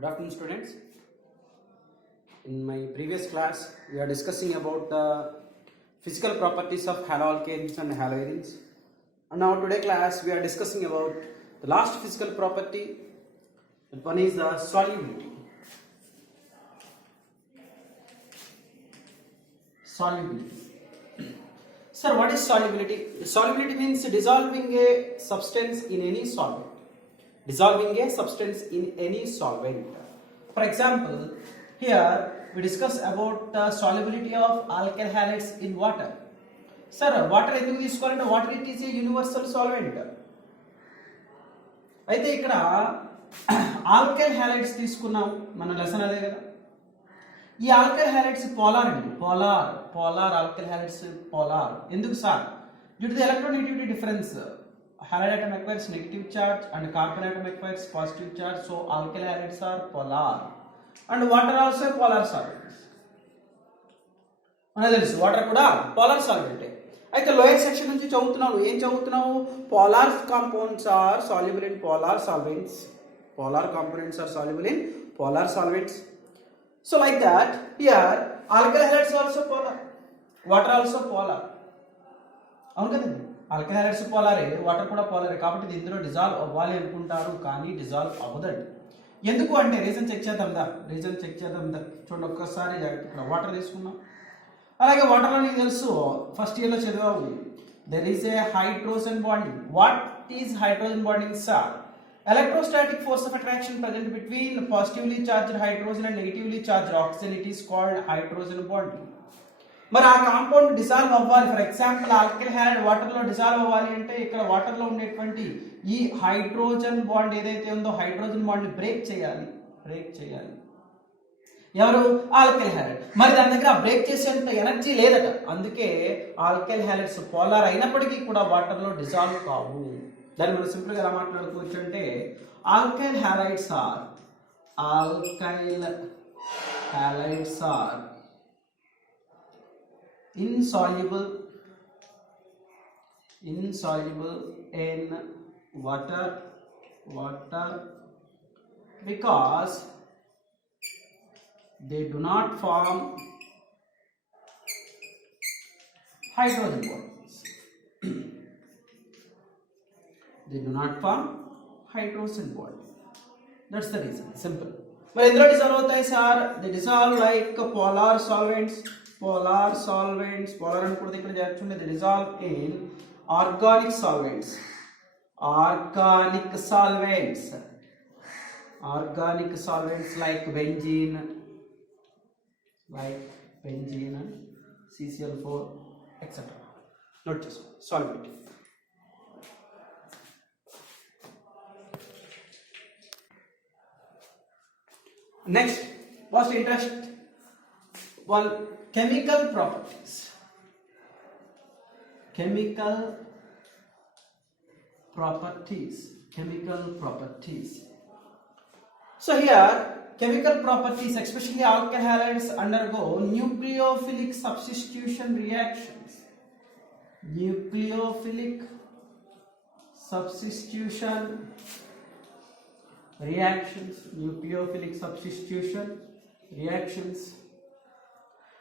Good afternoon, students. In my previous class, we are discussing about the physical properties of haloalkanes and haloarenes. And now today class, we are discussing about the last physical property. That one is the solubility. Solubility. Sir, what is solubility? Solubility means dissolving a substance in any solvent. Dissolving a substance in any solvent. For example, here we discuss about the solubility of alkyl halides in water. Sir, water ఎందుకు తీసుకోవాలంటే water it is a universal solvent. అయితే ఇక్కడ alkyl halides తీసుకున్నాం, మన lesson అదే కదా. ఈ alkyl halides polar అండి, పోలార్ ఆల్కైల్ హ్యాలైడ్స్ పోలార్. ఎందుకు sir? Due to the electronegativity difference, halide atom acquires negative charge and carbon atom acquires positive charge, so alkyl halides are polar and water also polar solvents. మనకు తెలుసు water కూడా polar సాల్వెంటే. అయితే lower section నుంచి చదువుతున్నావు, ఏం చదువుతున్నావు? Polar compounds are soluble in polar solvents. Polar compounds are soluble in polar solvents. So like that here alkyl halides also polar, water also polar. అవును కదండి, ఆల్కైల్ హైడ్స్ పోలారే, వాటర్ కూడా పోలారే. కాబట్టి ఇందులో డిజాల్వ్ అవ్వాలి అనుకుంటారు, కానీ డిజాల్వ్ అవ్వదండి. ఎందుకు అంటే రీజన్ చెక్ చేద్దాం దా, చూడండి ఒక్కసారి. ఇక్కడ వాటర్ తీసుకున్నాం, అలాగే వాటర్లో నీకు తెలుసు ఫస్ట్ ఇయర్లో చదివావు, there is a hydrogen bonding. What is hydrogen bonding sir? Electrostatic force of attraction present between positively charged hydrogen and negatively charged oxygen, it is called hydrogen bonding. మరి ఆ కాంపౌండ్ డిజాల్వ్ అవ్వాలి. For example alkyl halide వాటర్లో dissolve అవ్వాలి అంటే ఇక్కడ వాటర్లో ఉండేటువంటి ఈ హైడ్రోజన్ బాండ్ ఏదైతే ఉందో హైడ్రోజన్ బాండ్ని బ్రేక్ చేయాలి. ఎవరు? Alkyl halide. మరి దాని దగ్గర బ్రేక్ చేసేంత ఎనర్జీ లేదట, అందుకే ఆల్కైల్ హ్యాలైడ్స్ పోలార్ అయినప్పటికీ కూడా వాటర్లో డిజాల్వ్ కావు. దాన్ని మనం సింపుల్గా ఎలా మాట్లాడుకోవచ్చు అంటే alkyl halides are insoluble in water because they do not form hydrogen bonds. They do not form hydrogen bond. That's the reason. Simple. మరి ఎందులో డిజాల్వ్ అవుతాయి sir? They dissolve like polar solvents. Polar అని కూడా ఇక్కడ చేర్చుండే. They dissolve in organic solvents like benzene, CCl4, etc. Note చేసుకో solubility. Next, most interest one, chemical properties. So here chemical properties, especially alkyl halides, undergo nucleophilic substitution reactions.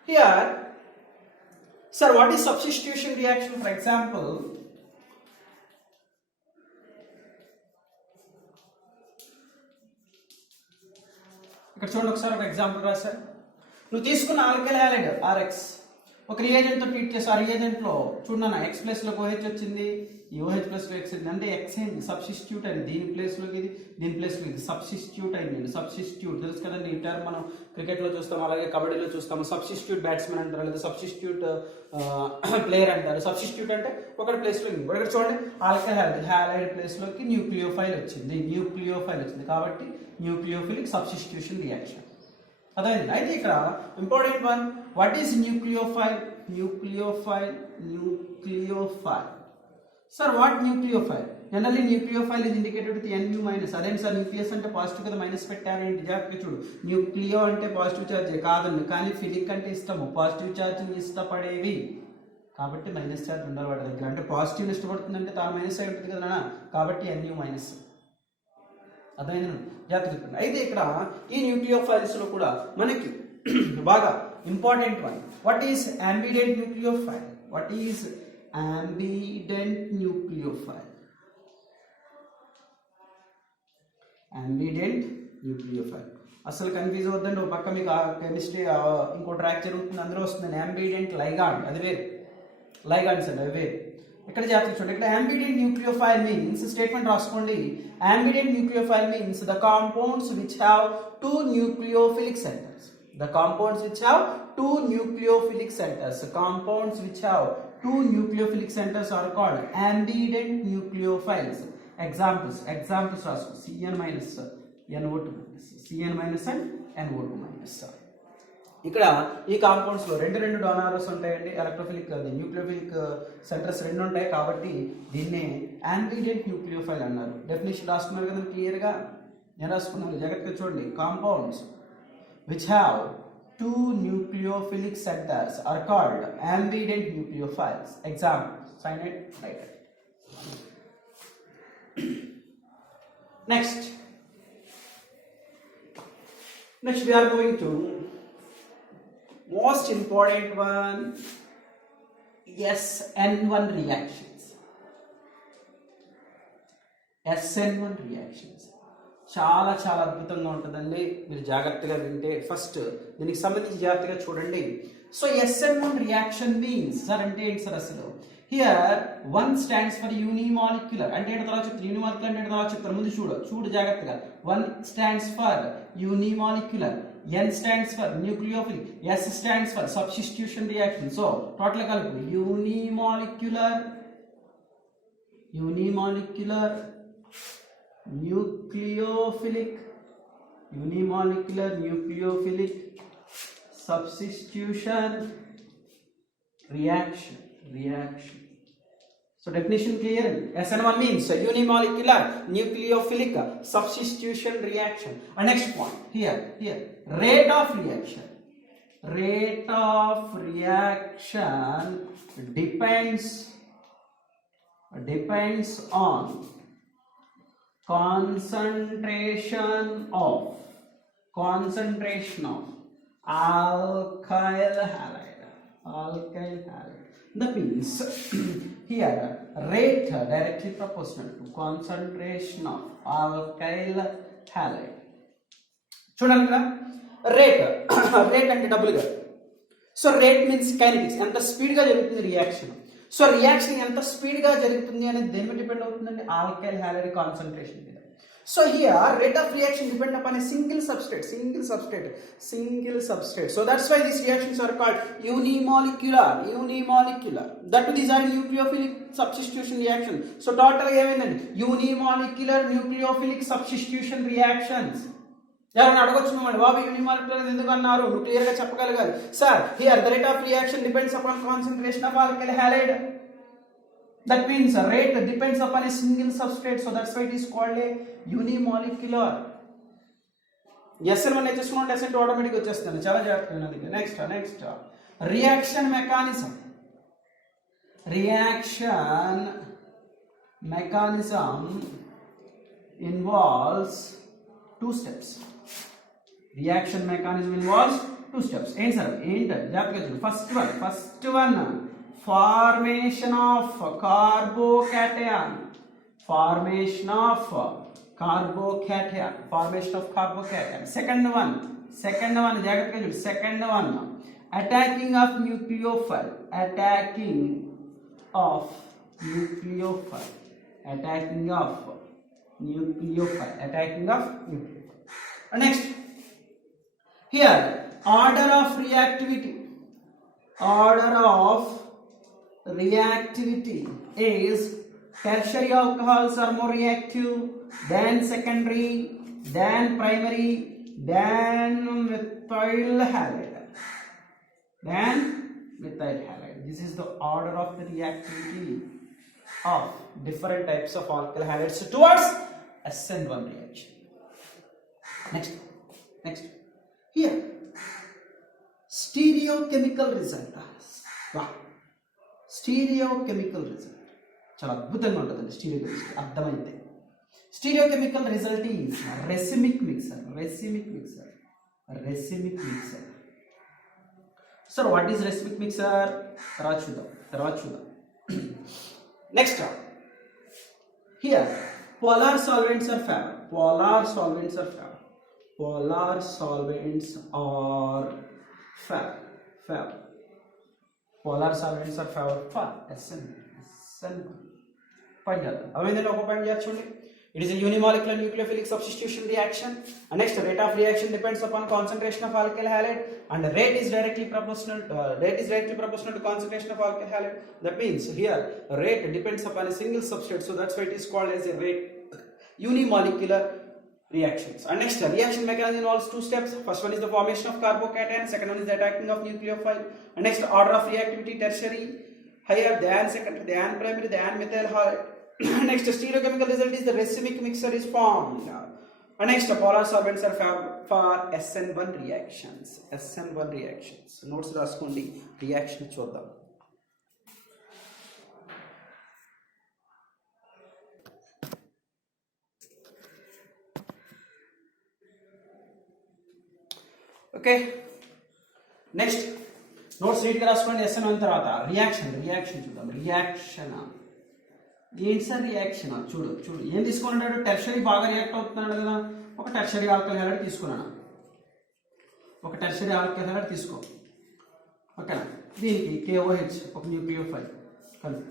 Here, sir, what is substitution reaction? For example, ఇక్కడ చూడండి ఒకసారి ఒక example రాశారు. నువ్వు తీసుకున్న alkyl halide RX ఒక రియేజెంట్తో treat చేసి, ఆ రియేజెంట్లో చూడన్న ఎక్స్ ప్లేస్లోకి ఓహెచ్ వచ్చింది, ఈ ఓహెచ్ ప్లస్లో ఎక్స్ అయింది, అంటే ఎక్స్ అయింది, సబ్స్టిట్యూట్ అయింది. దీని ప్లేస్లోకి ఇది, దీని ప్లేస్లోకి ఇది సబ్స్టిట్యూట్ అయింది. సబ్స్టిట్యూట్ తెలుసు కదండి, ఈ టర్మ్ మనం క్రికెట్లో చూస్తాం, అలాగే కబడ్డీలో చూస్తాము. సబ్స్టిట్యూట్ బ్యాట్స్మెన్ అంటారు, లేదా సబ్స్టిట్యూట్ ప్లేయర్ అంటారు. సబ్స్టిట్యూట్ అంటే ఒకటి ప్లేస్లో ఇంకోటి. ఇక్కడ చూడండి ఆల్కైల్ హ్యాలైడ్ ప్లేస్లోకి న్యూక్లియోఫైల్ వచ్చింది, కాబట్టి న్యూక్లియోఫిలిక్ సబ్స్టిట్యూషన్ రియాక్షన్. అదైంది. అయితే ఇక్కడ important one, what is nucleophile? Sir what nucleophile? Generally nucleophile is indicated with Nu-. అదేంటి సార్, న్యూక్లియస్ అంటే పాజిటివ్ కదా, మైనస్ పెట్టారేంటి? జాగ్రత్తగా చూడు, న్యూక్లియో అంటే పాజిటివ్ ఛార్జ్ కాదండి, కానీ ఫిలిక్ అంటే ఇష్టము, పాజిటివ్ ఛార్జ్ని ఇష్టపడేవి, కాబట్టి మైనస్ ఛార్జ్ ఉండాలి వాటి దగ్గర. అంటే పాజిటివ్ ఇష్టపడుతుందంటే తాను మైనస్ అయి ఉంటుంది కదా, కాబట్టి Nu-. అర్థమైంది, జాగ్రత్త చెప్పండి. అయితే ఇక్కడ ఈ న్యూక్లియోఫైల్స్ లో కూడా మనకి బాగా important one, what is ambident nucleophile? What is ambident nucleophile? Ambident nucleophile అసలు కన్ఫ్యూజ్ అవుతుందండి. ఒక పక్క మీకు కెమిస్ట్రీ ఇంకో ట్రాక్ జరుగుతుంది, అందులో వస్తుంది అంబిడెంట్ లైగాండ్, అది వేరు. లైగాండ్స్ అండి, అవి వేరు. ఇక్కడ జాగ్రత్త చూడండి, ఇక్కడ అంబిడెంట్ న్యూక్లియోఫైల్ మీన్స్, స్టేట్మెంట్ రాసుకోండి, ambident nucleophile means the compounds which have two nucleophilic centres. The compounds which have two nucleophilic centers. Compounds which have two nucleophilic centers are called ambident nucleophiles. Examples are Cn minus, NO2 minus, Cn minus and NO2 minus. ఇక్కడ ఈ compounds లో రెండు donors ఉంటాయండి, electrophilic nucleophilic centres రెండు ఉంటాయి, కాబట్టి దీన్నే అంబిడెంట్ nucleophile అన్నారు. డెఫినేషన్ రాసుకున్నారు కదా క్లియర్ గా, నేను రాసుకున్నాను, జాగ్రత్తగా చూడండి. Compounds which have two nucleophilic centers are called ambident nucleophiles. Example, sign it, write it. Next we are going to most important one, SN1 reactions. SN1 reactions చాలా చాలా అద్భుతంగా ఉంటుందండి, మీరు జాగ్రత్తగా వింటే. ఫస్ట్ దీనికి సంబంధించి జాగ్రత్తగా చూడండి. So SN1 reaction means, sir అంటే ఏంటి సార్ అసలు? హియర్ 1 స్టాండ్స్ ఫర్ యూనిమాలిక్యులర్, అంటే ఏంటి తర్వాత చెప్తారు, యూనిమాలిక్యులర్ అంటే తర్వాత చెప్తారు, ముందు చూడు జాగ్రత్తగా. 1 stands for unimolecular, N stands for nucleophilic, S stands for substitution reaction. So total కలిపి unimolecular nucleophilic, unimolecular nucleophilic substitution reaction. So definition clear? SN1 means unimolecular nucleophilic substitution reaction. And next point here rate of reaction depends on concentration of alkyl halide. That means here rate directly proportional to concentration of alkyl halide. చూడండి ఇక్కడ rate అంటే డబుల్గా. So rate means kinetics, ఎంత స్పీడ్గా జరుగుతుంది reaction. So reaction ఎంత స్పీడ్గా జరుగుతుంది అనేది దేని మీద డిపెండ్ అవుతుందండి? ఆల్కైల్ హ్యాలైడ్ కాన్సన్ట్రేషన్ మీద. So here rate of reaction depend upon a single substrate. So that's why these reactions are called unimolecular. That these are nucleophilic substitution reaction. So total ఏమైందండి? Unimolecular nucleophilic substitution reactions. ఎవరైనా అడగొచ్చు మిమ్మల్ని, బాబు unimolecular ఎందుకు అన్నారు? నువ్వు clear గా చెప్పగలగాలి. Sir here the rate of reaction depends upon concentration of alkyl halide. That means rate depends upon a single substrate, so that's why it is called a unimolecular. SN1 చేసుకుంటే SN2 automatic వచ్చేస్తుంది, చాలా జాగ్రత్తగా ఉన్నది. Next reaction mechanism involves two steps. Reaction mechanism involves two steps. ఏంటి sir? జాగ్రత్తగా చూడండి. First one formation of carbocation. Second one జాగ్రత్తగా చూడండి. Second one attacking of nucleophile. Next here order of reactivity is tertiary alcohols are more reactive than secondary, than primary, than methyl halide. This is the order of the reactivity of different types of alkyl halides towards SN1 reaction. Next here stereochemical result. Stereochemical result చాలా అద్భుతంగా ఉంటుందండి. Stereochemistry అర్థమైతే Stereochemical result is racemic mixer. Racemic mixer. Racemic mixer. Sir, what is racemic mixer? తర్వాత చూద్దాం. Next, here polar solvents are favored. Polar solvents are favored. Polar solvents are favored. Polar solvents are favored for SN. Point చేద్దాం. అవేంటంటే ఒక point చేయాలి చూడండి. It is a unimolecular nucleophilic substitution reaction. And next, rate of reaction depends upon concentration of alkyl halide, and the rate is directly proportional to concentration of alkyl halide. That means here rate depends upon a single substrate, so that's why it is called as a rate unimolecular reactions. And next, reaction mechanism involves two steps. First one is the formation of carbocation, second one is the attacking of nucleophile. And next, order of reactivity tertiary, higher than secondary, than primary, than methyl halide. Next, stereochemical result is the racemic mixture is formed. And next, polar solvents are for SN1 reactions. SN1 reactions. Notes రాసుకోండి, reaction చూద్దాం. Okay, next notes నీట్గా రాసుకోండి. SN1 తర్వాత reaction చూద్దాం. Reaction ఏంటి sir? Reaction చూడు ఏం తీసుకున్నాడు? టెర్షరీ బాగా రియాక్ట్ అవుతున్నాడు కదా, ఒక టెర్షరీ ఆల్కల్ హైలైడ్ తీసుకున్నాను. ఒక టెర్షరీ ఆల్కల్ హైలైడ్ తీసుకో, ఓకేనా? దీనికి KOH ఒక న్యూక్లియోఫైల్ కలిపి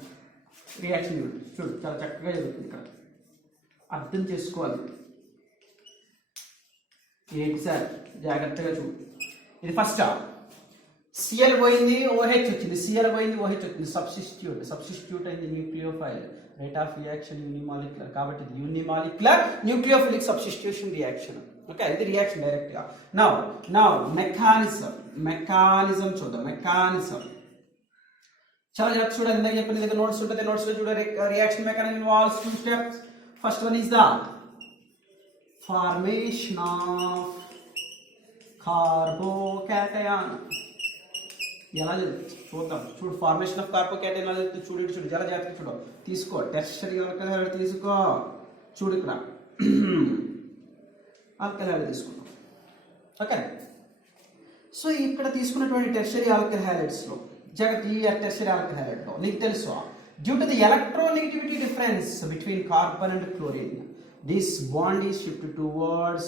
రియాక్షన్ చూడు చాలా చక్కగా జరుగుతుంది. ఇక్కడ అర్థం చేసుకోవాలి. ఏంటి సార్? జాగ్రత్తగా చూడు. ఇది ఫస్ట్ Cl పోయింది, OH వచ్చింది. Cl పోయింది, OH వచ్చింది. సబ్స్టిట్యూట్ అయింది nucleophile. Rate of reaction unimolecular, కాబట్టి ఇది unimolecular nucleophilic substitution reaction. Okay, ఇది రియాక్షన్ డైరెక్ట్ గా. నౌ మెకానిజం చూద్దాం. మెకానిజం చాలా జాగ్రత్త చూడండి. ఇందాక చెప్పిన దగ్గర నోట్స్ ఉంటుంది, నోట్స్ లో చూడ. Reaction mechanism involves two steps. First one is the formation of carbocation. ఎలా జరుగుతుంది చూద్దాం. చూడు, ఫార్మేషన్ ఆఫ్ కార్బోకేటయాన్ ఎలా జరుగుతుంది చూడు. చాలా జాగ్రత్తగా చూడు. తీసుకో టెర్షరీ ఆల్కల్ హైలైడ్ తీసుకో. చూడు ఇక్కడ ఆల్కల్ హైలైడ్ తీసుకున్నాం. ఓకే, సో ఇక్కడ తీసుకున్నటువంటి టెర్షరీ ఆల్కల్ హైలైడ్స్ లో జాగ్రత్త. ఈ టెర్షరీ ఆల్కల్ హైలైడ్ లో నీకు తెలుసు, due to the electronegativity difference between carbon and chlorine, this bond is shifted towards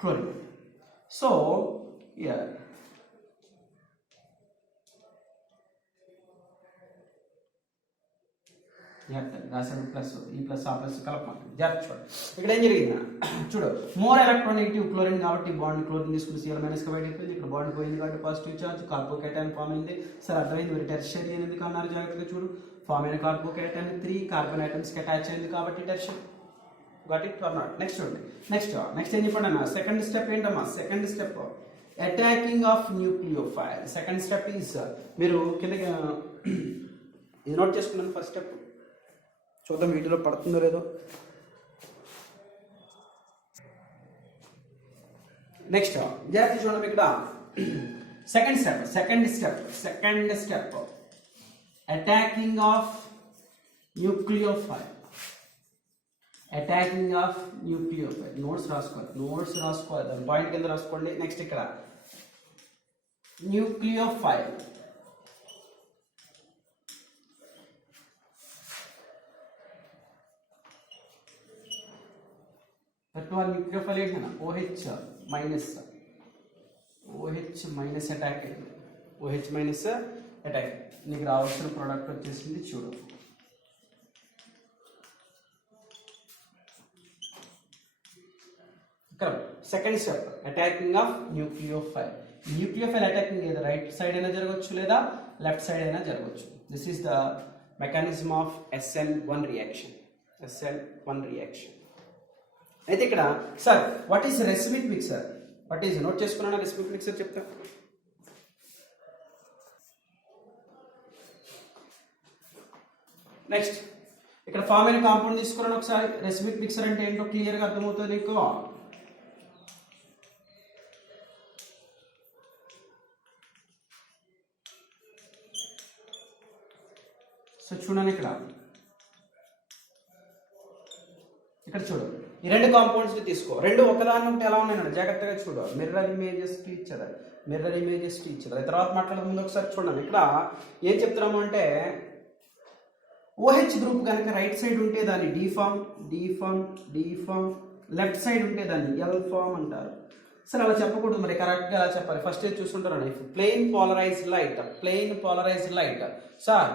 chlorine. So here రాసాడు ప్లస్, ఈ ప్లస్ ఆ ప్లస్ కలపమాట. జాగ్రత్త చూడు. ఇక్కడ ఏం జరిగింది చూడు. మోర్ ఎలక్ట్రోనెగటివ్ క్లోరిన్ కాబట్టి బాండ్ క్లోరిన్ తీసుకుని Cl మైనస్ గా బయట అయిపోయింది. ఇక్కడ బాండ్ పోయింది కాబట్టి పాజిటివ్ చార్జ్, కార్బోకేటయాన్ ఫామ్ అయింది. సరే అర్థమైంది. మరి టెర్షరీ అని ఎందుకు అన్నారు? జాగ్రత్తగా చూడు. ఫామ్ అయిన కార్బోకేటయాన్ 3 కార్బన్ ఐటమ్స్ కి అటాచ్ అయింది కాబట్టి tertiary. Got it or not? Next చూడండి. నెక్స్ట్ ఏం చెప్పండి అన్న? సెకండ్ స్టెప్ ఏంటమ్మా? Second step attacking of nucleophile. Second step is, మీరు కిందకి ఇది నోట్ చేసుకున్నాను. ఫస్ట్ స్టెప్ చూద్దాం వీటిలో పడుతుందో లేదో. నెక్స్ట్ జాగ్రత్త చూడండి. ఇక్కడ second step attacking of nucleophile. Notes రాసుకోవాలి. దాని పాయింట్ కింద రాసుకోండి. నెక్స్ట్ ఇక్కడ న్యూక్లియోఫైల్. న్యూక్లియోఫైల్ ఏంటన్నా? OH మైనస్ అటాక్ అయింది. OH minus attack. నీకు రావాల్సిన ప్రోడక్ట్ వచ్చేసింది చూడు. Second step attacking of nucleophile. Nucleophile attacking ఏదో రైట్ సైడ్ అయినా జరగవచ్చు లేదా లెఫ్ట్ సైడ్ అయినా జరగవచ్చు. This is the mechanism of SN1 reaction. అయితే ఇక్కడ sir what is రెసిమిక్ mixer? What is not చేసుకున్నాను. రెసిమిక్ మిక్సర్ చెప్తా. నెక్స్ట్ ఇక్కడ ఫామ్ అయిన కాంపౌండ్ తీసుకున్నాను ఒకసారి. రెసిమిక్ మిక్సర్ అంటే ఏంటో క్లియర్గా అర్థమవుతుంది నీకు. సో చూడండి ఇక్కడ ఇక్కడ చూడు, ఈ రెండు కాంపౌండ్స్ని తీసుకో, రెండు ఒకదాని ఒకటి ఎలా ఉన్నాయన్నాడు జాగ్రత్తగా చూడు. Mirror images to each other, mirror images to each other. తర్వాత మాట్లాడే ముందు ఒకసారి చూడండి, ఇక్కడ ఏం చెప్తున్నాము అంటే OH గ్రూప్ కనుక రైట్ సైడ్ ఉంటే దాన్ని డీఫామ్, లెఫ్ట్ సైడ్ ఉంటే దాన్ని ఎల్ ఫామ్ అంటారు. సరే అలా చెప్పకూడదు, మరి కరెక్ట్గా ఎలా చెప్పాలి? ఫస్ట్ చూసుకుంటారండి. If plane polarised light sir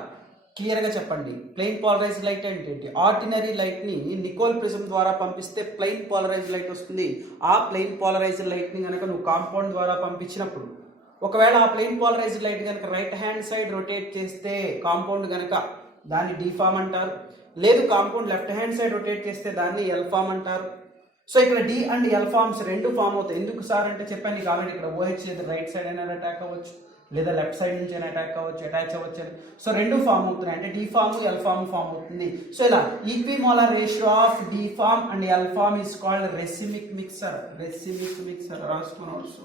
క్లియర్గా చెప్పండి. ప్లెయిన్ పోలరైజ్డ్ లైట్ అంటే ఏంటి? ఆర్డినరీ లైట్ని నికోల్ ప్రిజం ద్వారా పంపిస్తే ప్లెయిన్ పోలరైజ్డ్ లైట్ వస్తుంది. ఆ ప్లెయిన్ పోలరైజ్డ్ లైట్ని కనుక నువ్వు కాంపౌండ్ ద్వారా పంపించినప్పుడు, ఒకవేళ ఆ ప్లెయిన్ పోలరైజ్డ్ లైట్ కనుక రైట్ హ్యాండ్ సైడ్ రొటేట్ చేస్తే కాంపౌండ్ కనుక దాన్ని డీఫామ్ అంటారు. లేదు compound left hand side rotate చేస్తే దాన్ని ఎల్ ఫామ్ అంటారు. సో ఇక్కడ డి అండ్ ఎల్ ఫామ్స్ రెండు ఫామ్ అవుతాయి. ఎందుకు సార్ అంటే చెప్పాను నీకు ఆల్రెడీ, ఇక్కడ OH లేదా రైట్ సైడ్ అయినా అటాక్ అవ్వచ్చు, లేదా లెఫ్ట్ సైడ్ నుంచి అయినా అటాచ్ అవ్వచ్చు అని. సో రెండు ఫామ్ అవుతున్నాయి, అంటే డి ఫామ్ ఎల్ ఫామ్ అవుతుంది. సో ఇలా equimolar ratio of D form and L form is called racemic mixture. రాసుకోవచ్చు,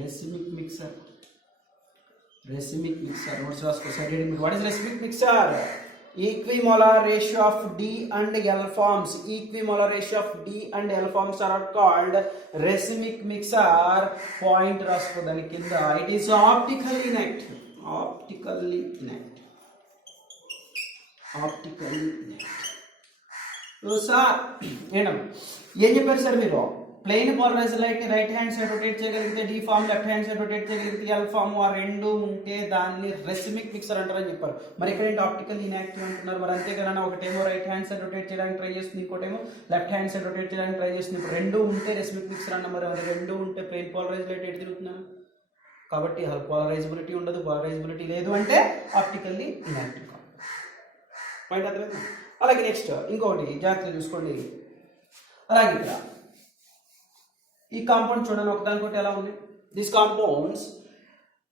రెసిమిక్ మిక్సర్ నోట్స్ రాసుకో. What is racemic mixture? Equimolar ratio of D and L forms. Equimolar ratio of D and L forms are called racemic mixer. Point rasko dani kinda. It is optically inactive. So sir, ఏం చెప్పారు sir మీరు? Plane polarised light right hand side rotate చేయగలిగితే D form, left hand side rotate చేయగలిగితే L form, ఆ రెండు ఉంటే దాన్ని రెసిమిక్ mixer అంటారని చెప్పారు. మరి ఇక్కడ ఏంటి ఆప్టికల్ ఇన్యాక్టివ్ అంటున్నారు? మరి అంతే కదా, ఒకటేమో రైట్ హ్యాండ్ సైడ్ రొటేట్ చేయడానికి ట్రై చేస్తుంది, ఇంకోటేమో లెఫ్ట్ హ్యాండ్ సైడ్ రొటేట్ చేయడానికి ట్రై చేస్తుంది. ఇప్పుడు రెండు ఉంటే రెసిమిక్ మిక్సర్ అన్న, మరి అది రెండు ఉంటే ప్లెయిన్ పోలరైజ్డ్ లైట్ ఎటు తిరుగుతున్నాను? కాబట్టి పోలరైజబిలిటీ ఉండదు. పోలరైజబిలిటీ లేదు అంటే ఆప్టికల్లీ ఇన్యాక్టివ్ కాదు. పాయింట్ అర్థమైంది? అలాగే నెక్స్ట్ ఇంకొకటి జాగ్రత్తగా చూసుకోండి. అలాగే ఇక్కడ ఈ కాంపౌండ్ చూడండి, ఒకదానికొకటి ఎలా ఉంది. This compounds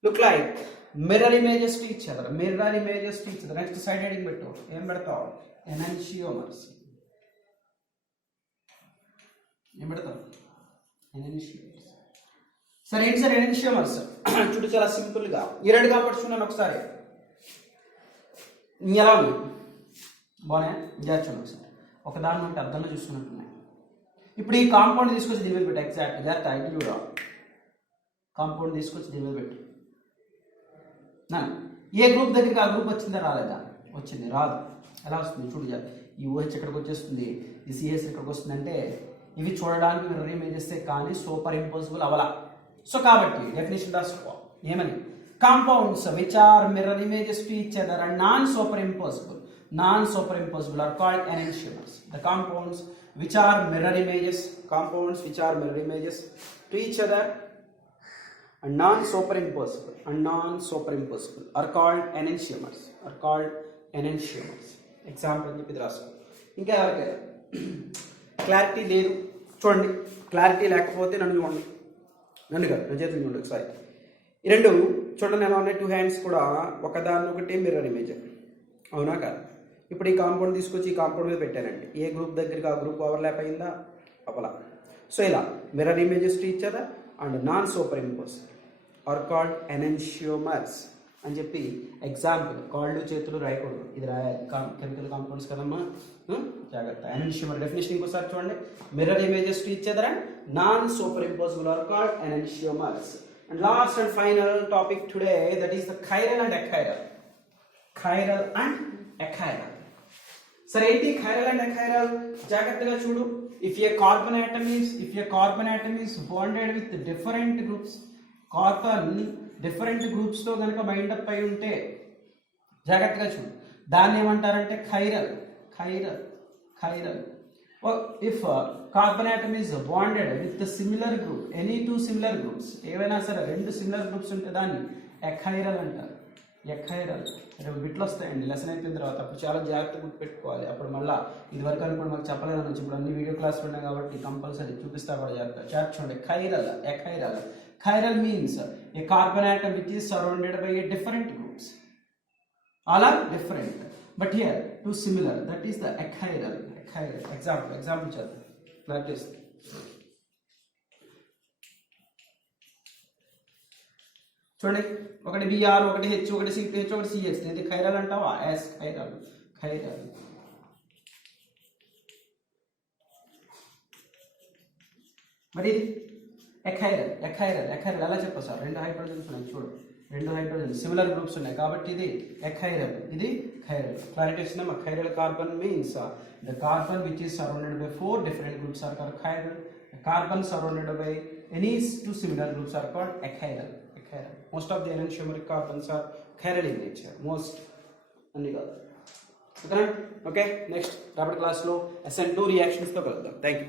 look like mirror images to each other. Next side heading పెట్టు, ఏం పెడతావు? ఎనెన్షియోమర్స్. ఏం పెడతావు? ఎనెన్షియోమర్స్. సరే ఏంటి సార్ ఎనెన్షియోమర్స్? చూడు చాలా సింపుల్గా ఈ రెండు కాంపౌండ్స్ చూడండి ఒకసారి, ఎలా ఉంది? బాగున్నాయా? చూడండి ఒకసారి, ఒకదాని నుండి అర్థంలో చూసుకున్నట్టున్నాయి. ఇప్పుడు ఈ కాంపౌండ్ తీసుకొచ్చి దీని మీద పెట్టు. ఎగ్జాక్ట్ జాగ్రత్త, ఇది చూడ. కాంపౌండ్ తీసుకొచ్చి దీని మీద పెట్టు. ఏ గ్రూప్ దగ్గరికి ఆ గ్రూప్ వచ్చిందా రాలేదా? వచ్చింది. రాదు. ఎలా వస్తుంది చూడు. ఈ OH ఎక్కడికి వచ్చేస్తుంది, ఈ CH ఎక్కడికి వస్తుంది అంటే ఇవి చూడడానికి మిర్రర్ ఇమేజెస్ కానీ సూపర్ ఇంపాసిబుల్ అవలా. సో కాబట్టి డెఫినేషన్ రాసుకో ఏమని? Compounds which are mirror images to each other and non superimposable are called enantiomers. The compounds which are mirror images to each other and non-superimposable are called enantiomers. Example చెప్పి రాసుకో. ఇంకా ఎవరికైనా clarity లేదు చూడండి. Clarity లేకపోతే నన్ను చూడండి, నన్ను చేతులు చూడండి ఒకసారి. ఈ రెండు చూడండి ఎలా ఉన్నాయి. 2 హ్యాండ్స్ కూడా ఒకదాన్నొకటి మిర్రర్ ఇమేజ్, అవునా కాదు? ఇప్పుడు ఈ కాంపౌండ్ తీసుకొచ్చి ఈ కాంపౌండ్ మీద పెట్టానండి. ఏ గ్రూప్ దగ్గరికి ఆ గ్రూప్ ఓవర్లాప్ అయిందా? అవ్వలా. సో ఇలా mirror images to each other and non superimposable are called enantiomers అని చెప్పి ఎగ్జాంపుల్. కాళ్ళు చేతులు రాయకూడదు, ఇది రాయాలి. కెమికల్ కాంపౌండ్స్ కదమ్మా, జాగ్రత్త. ఎనెన్షియోమర్ డెఫినేషన్ ఇంకోసారి చూడండి. Mirror images to each other and non superimposable are called enantiomers. And last and final topic today, that is the chiral and achiral. Sir, ఏంటి chiral and achiral? జాగ్రత్తగా చూడు. If a carbon atom is bonded with different groups, different groups తో గనుక bind up అయి ఉంటే జాగ్రత్తగా చూడు, దాన్ని ఏమంటారంటే chiral. If carbon atom is bonded with the similar group, any two similar groups, ఏవైనా సరే రెండు సిమిలర్ గ్రూప్స్ ఉంటే దాన్ని ఎఖైరల్ అంటారు. రేపు బిట్లు వస్తాయండి లెసన్ అయిపోయిన తర్వాత, అప్పుడు చాలా జాగ్రత్తగా గుర్తుపెట్టుకోవాలి. అప్పుడు మళ్ళీ ఇది వరకు అనుకోండి మాకు చెప్పలేదు అని, ఇప్పుడు అన్ని వీడియో క్లాస్ ఉన్నాయి కాబట్టి కంపల్సరీ చూపిస్తా కూడా జాగ్రత్త. చూడండి achiral means a carbon atom which is surrounded by a different groups. అలా different but here two similar, that is the achiral. Example చదువు ప్రాక్టీస్. చూడండి, ఒకటి Br, ఒకటి H, ఒకటి CH, ఒకటి CH. ఇది ఖైరల్ అంటావా? ఖైరల్. మరి ఇది ఎఖైరల్ ఎఖైరల్ ఎఖైరల్ ఎలా చెప్పు సార్, రెండు హైడ్రోజన్స్ ఉన్నాయి చూడు, రెండు హైడ్రోజన్ సిమిలర్ గ్రూప్స్ ఉన్నాయి కాబట్టి ఇది ఎఖైరల్, ఇది ఖైరల్. క్లారిటీ వచ్చిందా? Chiral carbon means the carbon which is surrounded by 4 different groups are called chiral. Carbon surrounded by any 2 similar groups are called achiral. Achiral. Most of the enantiomeric carbons are chiral in nature. Most అన్ని కాదు. Okay next రేపటి క్లాస్లో SN2 రియాక్షన్స్తో కలుద్దాం. Thank you.